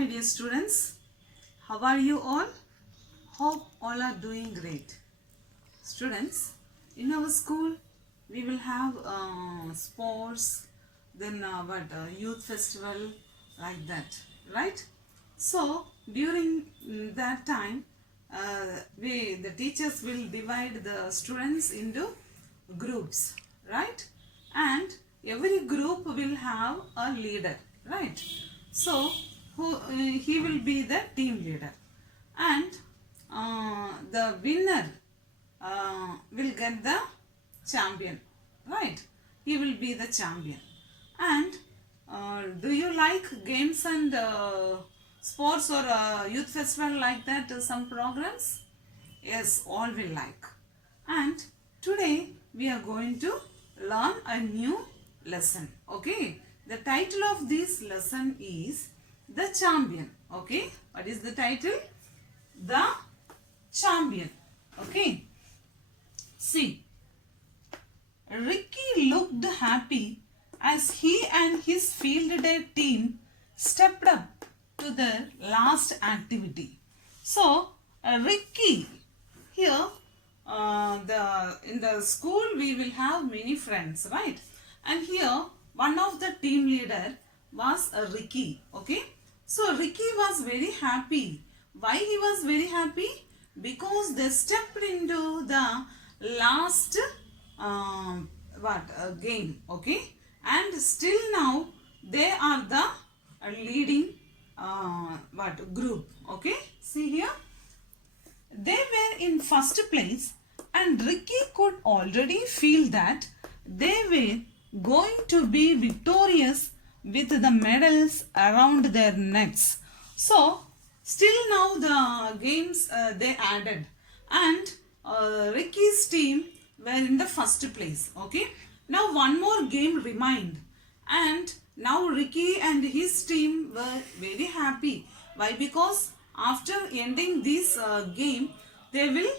my dear students. How are you all? Hope all are doing great. Students, in our school, we will have sports, then youth festival, like that, right? So, during that time, the teachers will divide the students into groups, right? And every group will have a leader, right? So he will be the team leader, and the winner will get the champion, right? He will be the champion. And do you like games and sports or youth festival like that? Some programs? Yes, all will like. And today we are going to learn a new lesson. Okay, the title of this lesson is The Champion. Okay, what is the title? The Champion. Okay, see, Ricky looked happy as he and his field day team stepped up to the last activity. So, Ricky, here in the school we will have many friends, right? And here one of the team leader was Ricky. Okay, so Ricky was very happy. Why he was very happy? Because they stepped into the last game. Okay, and still now they are the leading group. Okay, see here, they were in first place and Ricky could already feel that they were going to be victorious with the medals around their necks. So, still now the games they added, and Ricky's team were in the first place. Okay, now one more game remained, and now Ricky and his team were very happy. Why? Because after ending this game, they will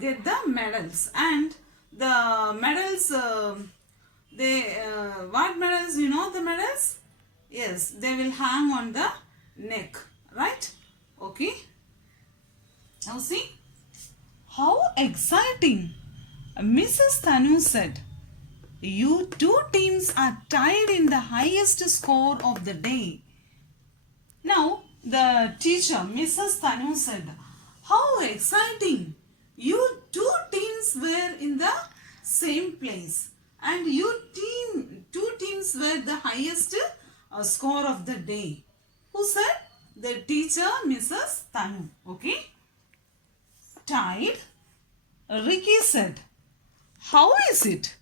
get the medals, and the medals what medals, you know the medals? Yes, they will hang on the neck, right? Okay, now see how exciting, Mrs. Tanu said. You two teams are tied in the highest score of the day. Now the teacher, Mrs. Tanu, said, how exciting! You two teams were in the same place, and two teams were the highest score of the day. Who said? The teacher, Mrs. Tanu. Okay. Tied. Ricky said, how is it?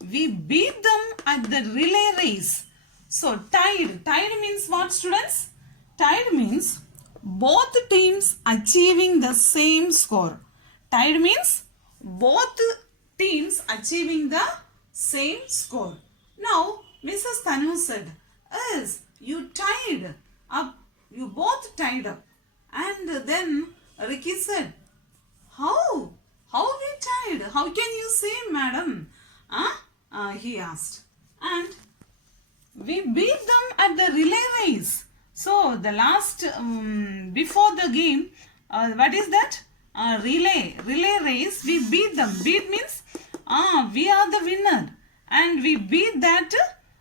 We beat them at the relay race. So tied. Tied means what, students? Tied means both teams achieving the same score. Tied means both teams achieving the same score. Now, Mrs. Tanu said, yes, you tied up. You both tied up. And then Ricky said, how? How we tied? How can you say, madam? He asked. And we beat them at the relay race. So, the last, before the game, what is that? Relay race, we beat them. Beat means, we are the winner. And we beat that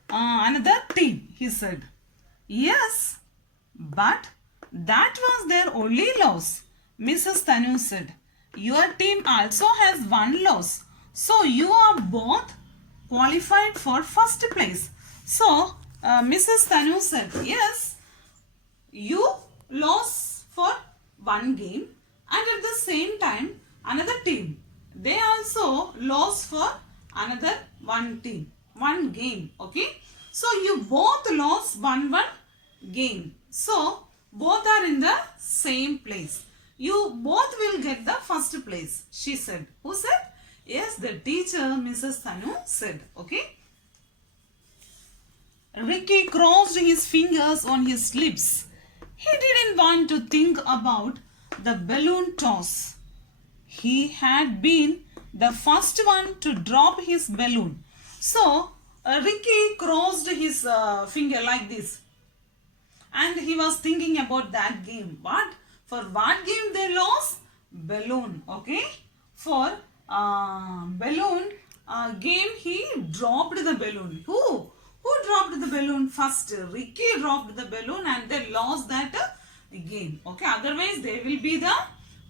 another team, he said. Yes, but that was their only loss, Mrs. Tanu said. Your team also has one loss. So, you are both qualified for first place. So, Mrs. Tanu said, yes, you lost for one game, and at the same time another team, they also lost for another one game. Okay, so you both lost one game, so both are in the same place. You both will get the first place, she said. Who said? Yes, the teacher, Mrs. Tanu, said. Okay. Ricky crossed his fingers on his lips. He didn't want to think about the balloon toss. He had been the first one to drop his balloon. So, Ricky crossed his finger like this. and he was thinking about that game. But for what game they lost? Balloon. Okay. For balloon game, he dropped the balloon. Who dropped the balloon first? Ricky dropped the balloon and they lost that game. Okay. Otherwise, they will be the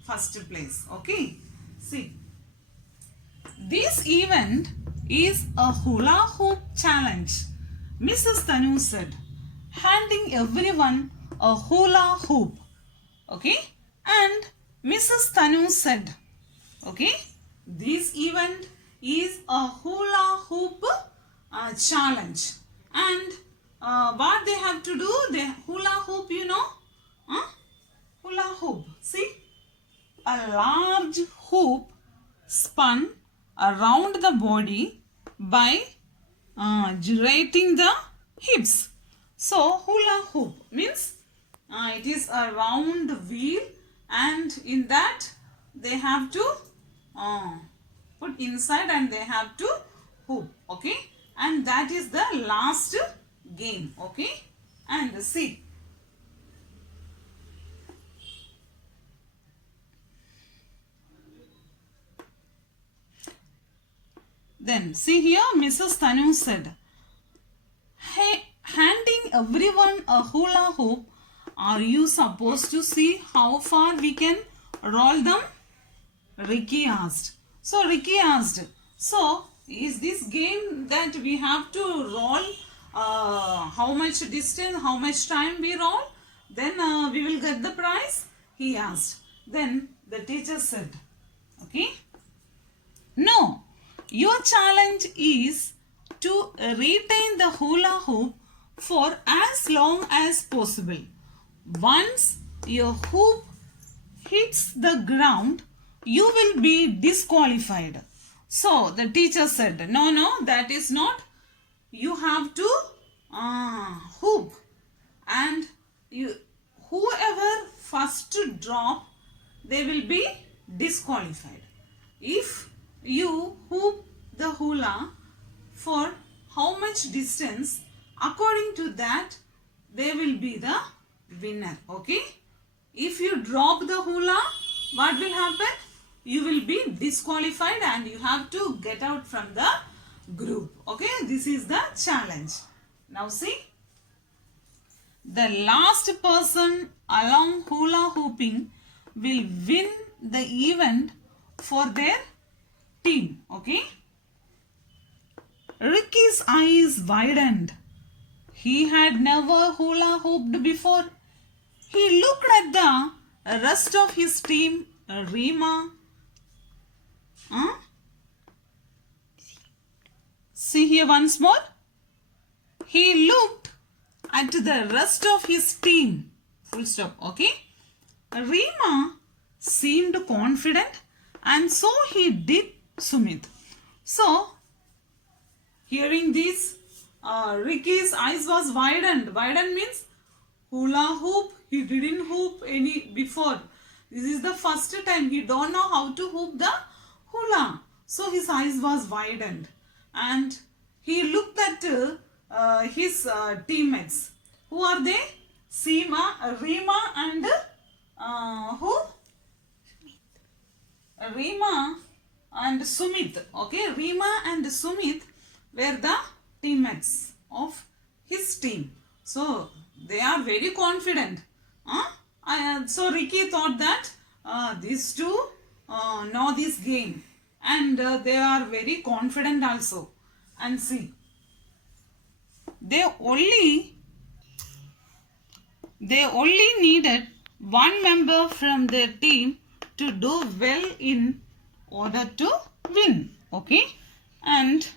first place. Okay. See. This event is a hula hoop challenge, Mrs. Tanu said, handing everyone a hula hoop. Okay. And Mrs. Tanu said, okay, this event is a hula hoop challenge. And what they have to do, the hula hoop, you know, hula hoop. See, a large hoop spun around the body by gyrating the hips. So hula hoop means it is a round wheel, and in that they have to put inside and they have to hoop. Okay, and that is the last game. Okay, and see. Then see here, Mrs. Tanu said, hey, handing everyone a hula hoop, are you supposed to see how far we can roll them? Ricky asked. So Ricky asked, so is this game that we have to roll how much distance, how much time we roll? Then we will get the prize? He asked. Then the teacher said, okay, no. Your challenge is to retain the hula hoop for as long as possible. Once your hoop hits the ground, you will be disqualified. So the teacher said, no, that is not. You have to hoop, and whoever first drop, they will be disqualified. If you hoop the hula for how much distance, according to that they will be the winner. Okay, if you drop the hula, what will happen? You will be disqualified and you have to get out from the group. Okay, this is the challenge. Now see, the last person along hula hooping will win the event for their team. Okay, Ricky's eyes widened. He had never hula hooped before. He looked at the rest of his team. Rima, see here once more. He looked at the rest of his team. Full stop. Okay, Rima seemed confident, and so he did Sumit. So, hearing this, Ricky's eyes was widened. Widened means hula hoop. He didn't hoop any before. This is the first time. He don't know how to hoop the hula. So his eyes was widened, and he looked at his teammates. Who are they? Rima, and who? Rima and Sumit. Okay, Rima and Sumit were the teammates of his team. So they are very confident. So Ricky thought that these two know this game, and they are very confident also. And see, they only needed one member from their team to do well in order to win. Okay, and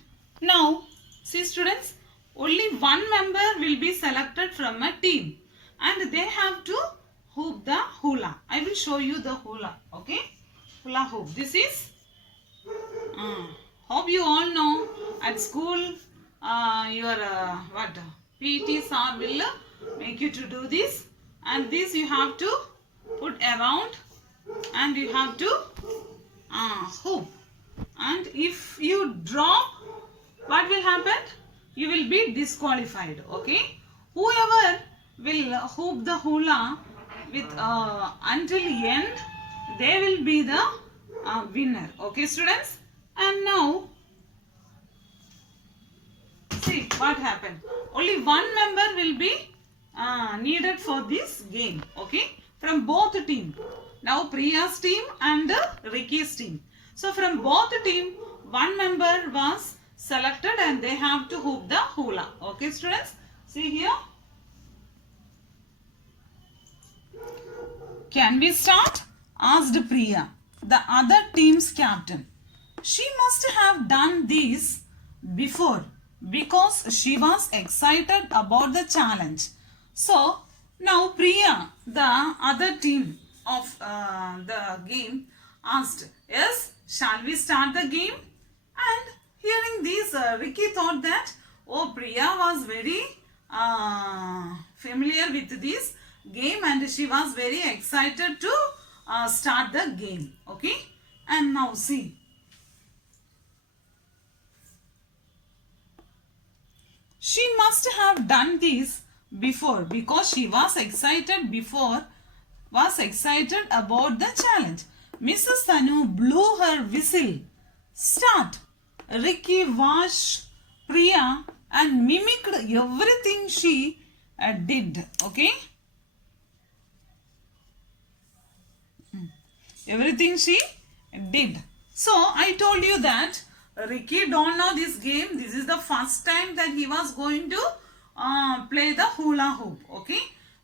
now see students, only one member will be selected from a team, and they have to hoop the hula. I will show you the hula. Okay, hula hoop. This is hope you all know at school your PT sir will make you to do this, and this you have to put around and you have to hoop, and if you drop, what will happen? You will be disqualified. Okay, whoever will hoop the hula with until end, they will be the winner. Okay, students? And now, see what happened. Only one member will be needed for this game. Okay, from both team. Now Priya's team and Ricky's team. So from both team, one member was selected and they have to hoop the hula. Okay, students? See here. Can we start? Asked Priya, the other team's captain. She must have done this before because she was excited about the challenge. So now Priya, the other team of the game, asked, yes, shall we start the game? And hearing this, Ricky thought that, oh, Priya was very familiar with this game and she was very excited to start the game. Okay, and now see. She must have done this before because she was excited about the challenge. Mrs. Tanu blew her whistle. Start. Ricky watched Priya and mimicked everything she did. Okay. Everything she did. So I told you that Ricky don't know this game. This is the first time that he was going to play the hula hoop. Okay.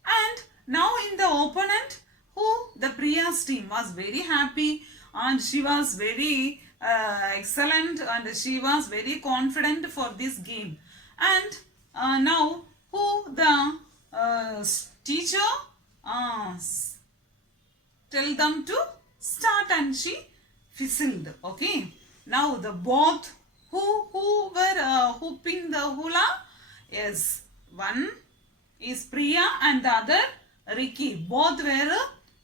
And now in the opponent, the Priya's team was very happy and she was very excellent and she was very confident for this game. And now the teacher tell them to start and she whistled. Okay. Now the both who were hooping the hula, yes, one is Priya and the other Ricky. Both were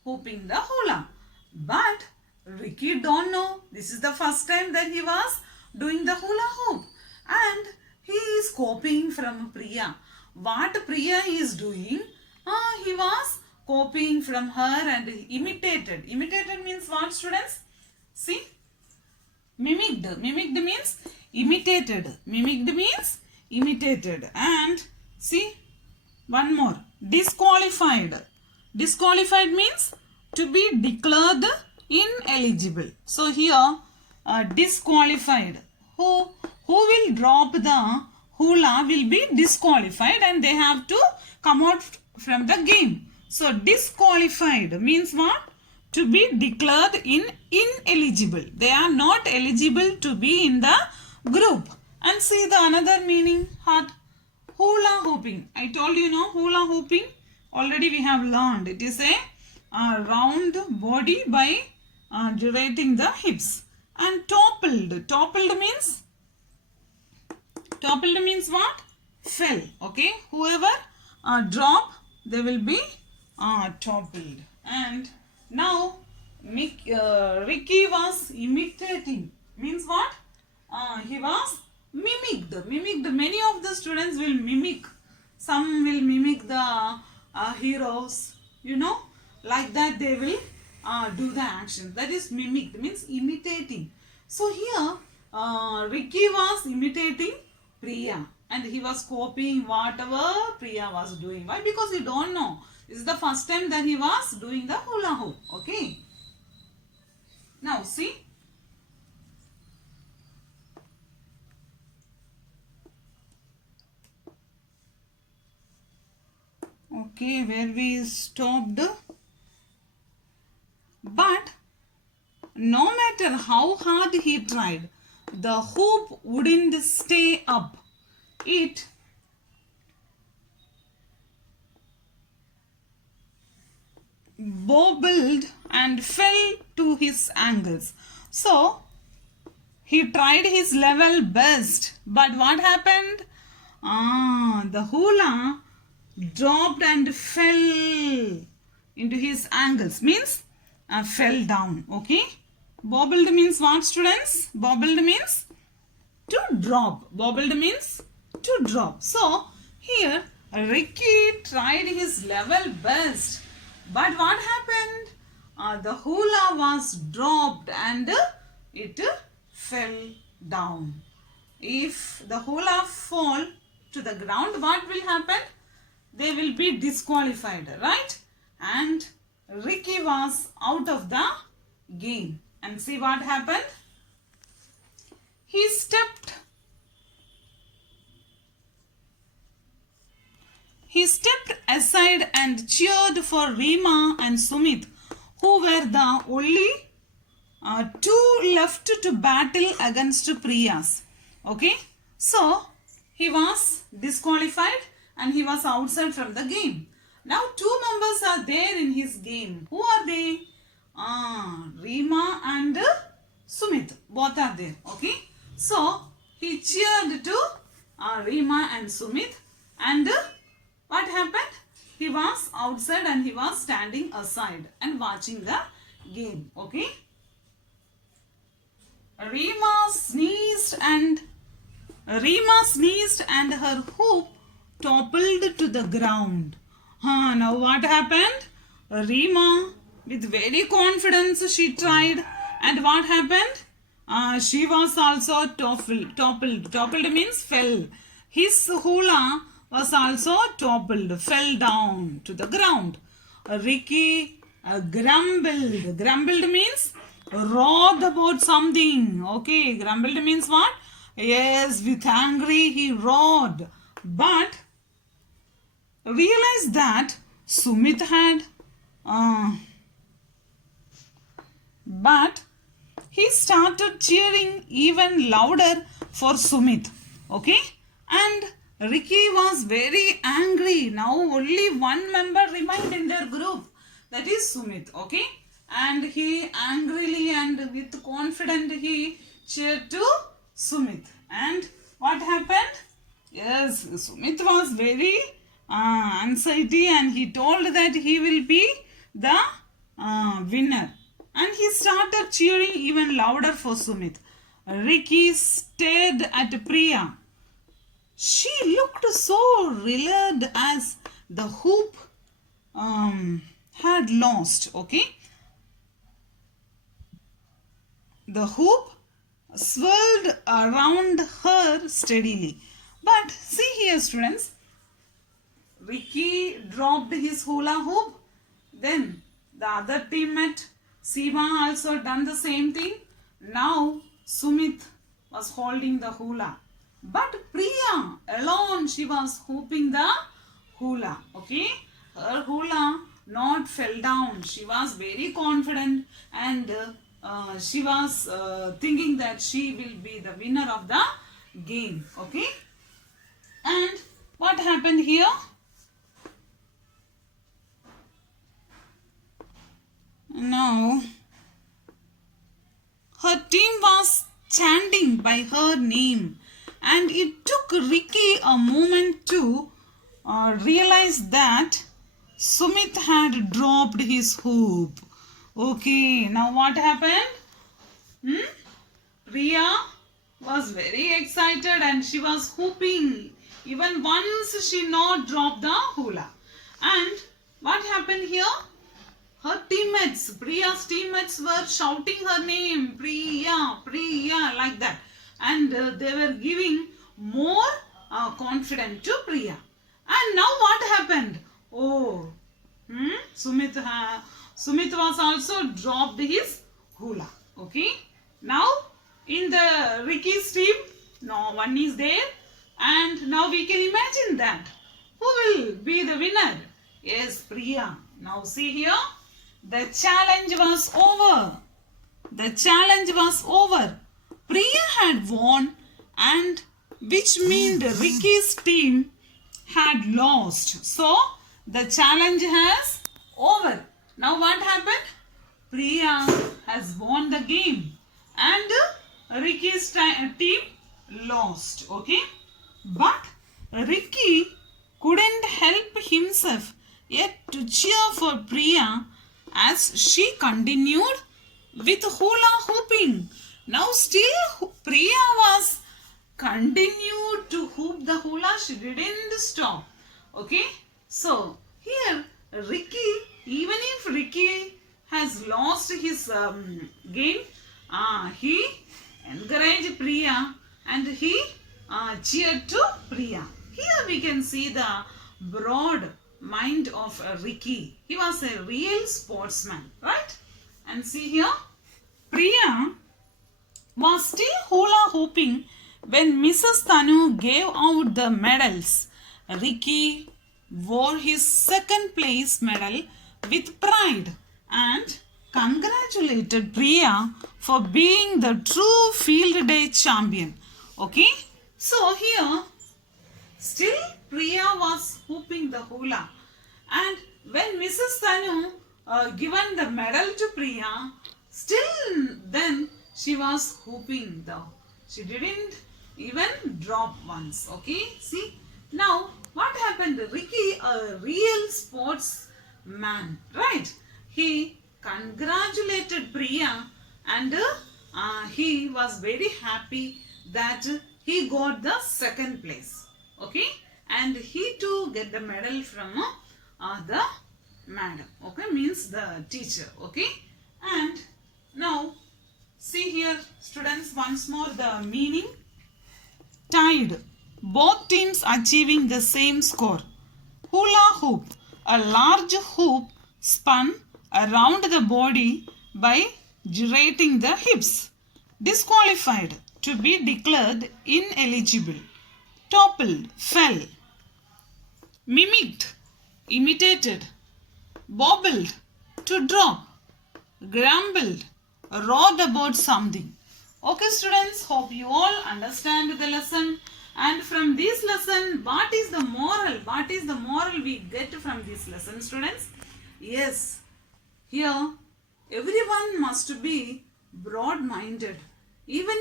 hooping the hula. But Ricky don't know. This is the first time that he was doing the hula hoop. And he is copying from Priya. What Priya is doing, he was copying from her and imitated. Imitated means what, students? See? Mimicked. Mimicked means imitated. Mimicked means imitated. And see, one more. Disqualified. Disqualified means to be declared ineligible. So here, disqualified. Who will drop the hula will be disqualified and they have to come out from the game. So disqualified means what? To be declared ineligible. They are not eligible to be in the group. And see the another meaning, heart. Hula hooping. I told you, no, hula hooping already we have learned. It is a round body by gyrating the hips. And toppled. Toppled means what? Fell. Okay. Whoever drop, they will be toppled. And now Ricky was imitating. Means what? He was mimicked. Mimicked. Many of the students will mimic. Some will mimic the heroes. You know, like that they will do the action. That is mimicked. Means imitating. So here Ricky was imitating Priya and he was copying whatever Priya was doing. Why? Because he don't know. This is the first time that he was doing the hula hoop. Okay. Now see. Okay, where we stopped. But no matter how hard he tried, the hoop wouldn't stay up. It bobbled and fell to his ankles. So he tried his level best, but what happened? The hula dropped and fell into his ankles. Means fell down. Okay. Bobbled means what, students? Bobbled means to drop. Bobbled means to drop. So here Ricky tried his level best. But what happened? The hula was dropped and it fell down. If the hula fall to the ground, what will happen? They will be disqualified, right? And Ricky was out of the game. And see what happened? He stepped aside and cheered for Rima and Sumit, who were the only two left to battle against Priyas. Okay, so he was disqualified and he was outside from the game. Now two members are there in his game. Who are they? Rima and Sumit. Both are there. Okay, so he cheered to Rima and Sumit, and what happened? He was outside and he was standing aside and watching the game. Okay. Rima sneezed and her hoop toppled to the ground. Now what happened? Rima, with very confidence, she tried, and what happened? She was also toppled. Toppled means fell. His hula was also toppled, fell down to the ground. Ricky grumbled. Grumbled means roared about something. Okay, grumbled means what? Yes, with angry he roared. But realized that Sumit had but he started cheering even louder for Sumit. Okay, and Ricky was very angry. Now only one member remained in their group, that is Sumit. Okay, and he angrily and with confidence he cheered to Sumit. And what happened? Yes, Sumit was very anxiety and he told that he will be the winner. And he started cheering even louder for Sumit. Ricky stared at Priya. She looked so relieved as the hoop had lost. Okay, the hoop swirled around her steadily. But see here, students, Ricky dropped his hula hoop. Then the other teammate Seema also done the same thing. Now Sumit was holding the hula. But Priya alone, she was hooping the hula. Okay, her hula not fell down. She was very confident and she was thinking that she will be the winner of the game. Okay, and what happened here? Now her team was chanting by her name, and it took Ricky a moment to realize that Sumit had dropped his hoop. Okay, now what happened? Priya was very excited and she was hooping even once she not dropped the hula. And what happened here? Her teammates, Priya's teammates were shouting her name, Priya, Priya, like that. And they were giving more confidence to Priya. And now what happened? Oh, Sumit was also dropped his hula. Okay. Now in the Ricky's team, no one is there. And now we can imagine that. Who will be the winner? Yes, Priya. Now see here. The challenge was over. The challenge was over. Priya had won, and which meant Ricky's team had lost. So the challenge has over. Now what happened? Priya has won the game and Ricky's team lost. Okay, but Ricky couldn't help himself yet to cheer for Priya as she continued with hula hooping. Now still Priya was continued to hoop the hula. She didn't stop. Okay, so here Ricky, even if Ricky has lost his game, he encouraged Priya and he cheered to Priya. Here we can see the broad mind of Ricky. He was a real sportsman, right? And see here, Priya was still hula hooping when Mrs. Tanu gave out the medals. Ricky wore his second place medal with pride and congratulated Priya for being the true field day champion. Okay, so here still Priya was hooping the hula, and when Mrs. Tanu given the medal to Priya, still then she was hooping though. She didn't even drop once. Okay, see now what happened? Ricky, a real sportsman, right? He congratulated Priya and he was very happy that he got the second place. Okay, and he too get the medal from the madam. Okay, means the teacher. Okay, and now see here students once more the meaning. Tied, both teams achieving the same score. Hula hoop, a large hoop spun around the body by gyrating the hips. Disqualified, to be declared ineligible. Toppled, fell. Mimicked, imitated. Bobbled, to drop. Grumbled, roared about something. Okay students, hope you all understand the lesson. And from this lesson, what is the moral? What is the moral we get from this lesson, students? Yes, here everyone must be broad-minded. Even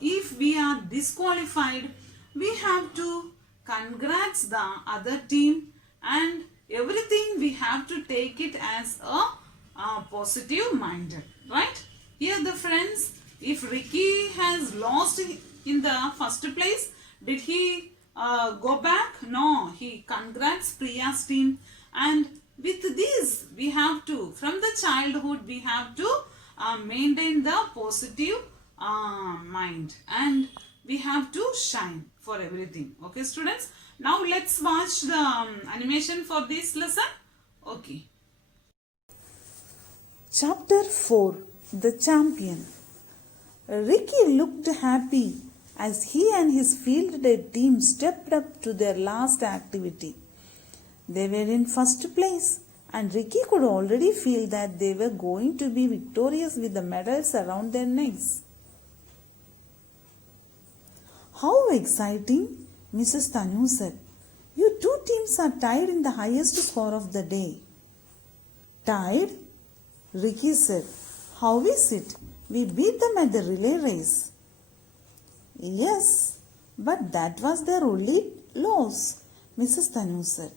if we are disqualified, we have to congrats the other team, and everything we have to take it as a positive minded, right? Here the friends, if Ricky has lost in the first place, did he go back? No, he congrats Priya's team. And with this, we have to, from the childhood, we have to maintain the positive mind. And we have to shine for everything. Okay, students? Now, let's watch the animation for this lesson. Okay. Chapter 4 The Champion. Ricky looked happy as he and his field day team stepped up to their last activity. They were in first place, and Ricky could already feel that they were going to be victorious with the medals around their necks. How exciting, Mrs. Tanu said. You two teams are tied in the highest score of the day. Tied? Ricky said. How is it? We beat them at the relay race. Yes, but that was their only loss, Mrs. Tanu said.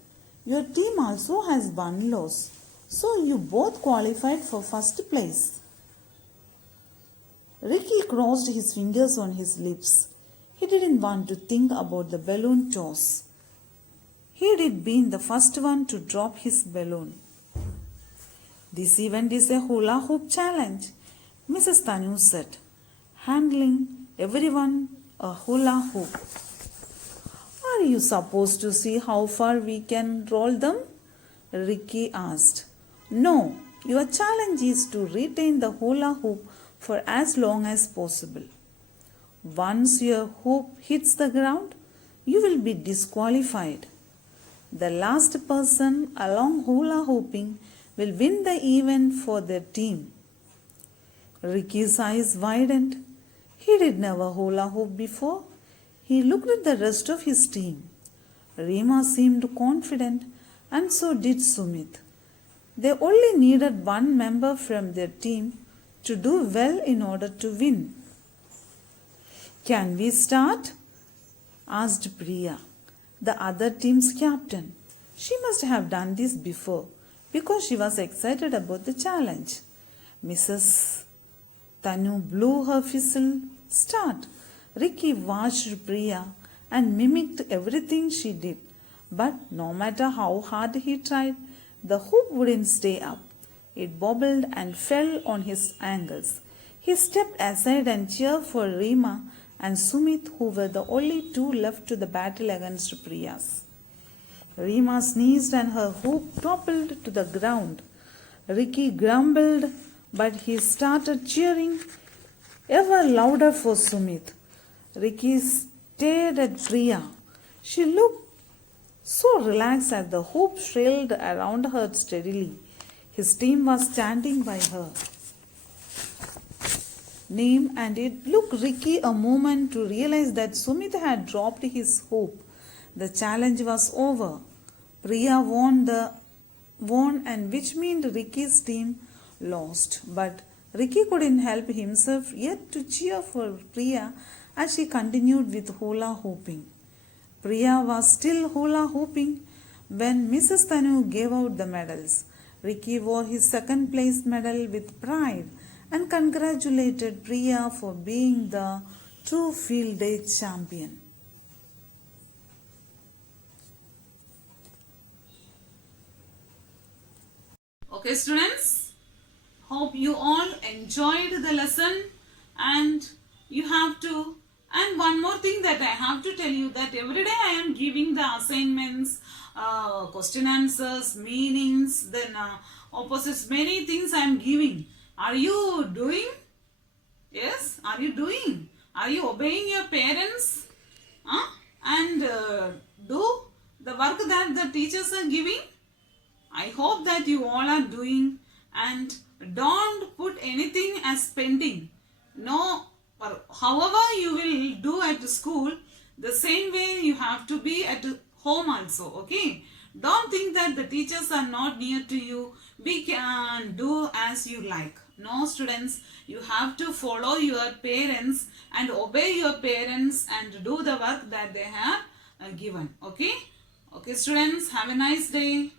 Your team also has one loss, so you both qualified for first place. Ricky crossed his fingers on his lips. He didn't want to think about the balloon toss. He'd been the first one to drop his balloon. This event is a hula hoop challenge, Mrs. Tanu said, handling everyone a hula hoop. Are you supposed to see how far we can roll them? Ricky asked. No, your challenge is to retain the hula hoop for as long as possible. Once your hoop hits the ground, you will be disqualified. The last person along hula hooping will win the event for their team. Ricky's eyes widened. He did never hula hoop before. He looked at the rest of his team. Reema seemed confident, and so did Sumit. They only needed one member from their team to do well in order to win. Can we start? Asked Priya, the other team's captain. She must have done this before because she was excited about the challenge. Mrs. Tanu blew her whistle. Start. Ricky watched Priya and mimicked everything she did. But no matter how hard he tried, the hoop wouldn't stay up. It bobbled and fell on his ankles. He stepped aside and cheered for Rima and Sumit, who were the only two left to the battle against Priya's. Rima sneezed and her hoop toppled to the ground. Ricky grumbled, but he started cheering ever louder for Sumit. Ricky stared at Priya. She looked so relaxed as the hoop trailed around her steadily. His team was standing by her name, and it took Ricky a moment to realize that Sumit had dropped his hoop. The challenge was over. Priya won, and which meant Ricky's team lost. But Ricky couldn't help himself yet to cheer for Priya as she continued with hula hooping. Priya was still hula hooping when Mrs. Tanu gave out the medals. Ricky wore his second place medal with pride and congratulated Priya for being the true field day champion. Okay, students, hope you all enjoyed the lesson, and you have to, and one more thing that I have to tell you, that every day I am giving the assignments, question answers, meanings, then opposites, many things I am giving. Are you doing? Yes, are you doing? Are you obeying your parents? And do the work that the teachers are giving? I hope that you all are doing, and don't put anything as pending. No, however you will do at school, the same way you have to be at home also, okay? Don't think that the teachers are not near to you. We can do as you like. No, students, you have to follow your parents and obey your parents and do the work that they have given, okay? Okay, students, have a nice day.